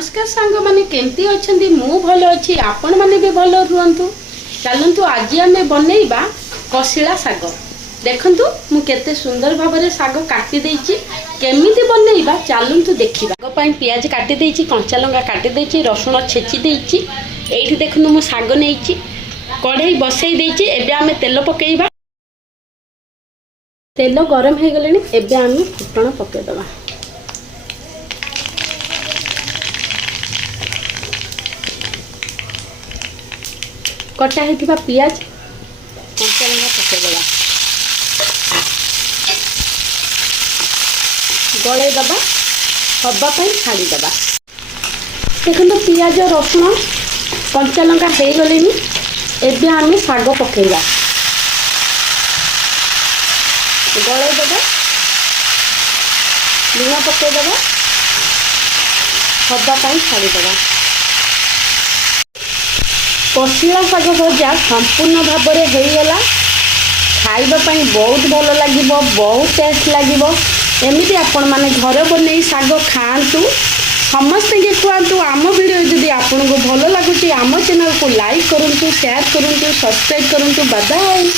नमस्कार सांग मैंने केमती अच्छा मु भल अच्छी आपण मैंने भी भल रुहतु। चलतु आज आम बनइबा कसिला शाग। देखु मुझे सुंदर भाव में शाग काटी केमी बनइबा चलतु देखा। शाग पियाज काटी कंचा लंका काटी रसुण छेची ये देखु मु शाग नहीं कढ़ई बसई एबे आम तेल पकेबा। तेल गरम हो गले एबे आम फुटण पकेदबा। कटा होता पियाज कंचा लंका पकेदबा गलैदबा हवापाई छाड़ीदबा। देखो पियाज रसुण कंचा लंका हो गले एबे आम शाग पकेबा गलैदबा लुण पकेदबा हवापाई छाड़ीदबा। कसिला शाग भजा संपूर्ण भाव में होगला। खाइबापी बहुत भल लगे बहुत टेस्ट लगे। एमती आपण मैंने घर बन शाग खातु समस्त के खुआतु। आम वीडियो जदि आपन को भल लगुच आम चैनल को लाइक करूँ शेयर करूँ सब्सक्राइब करूँ। Bye bye.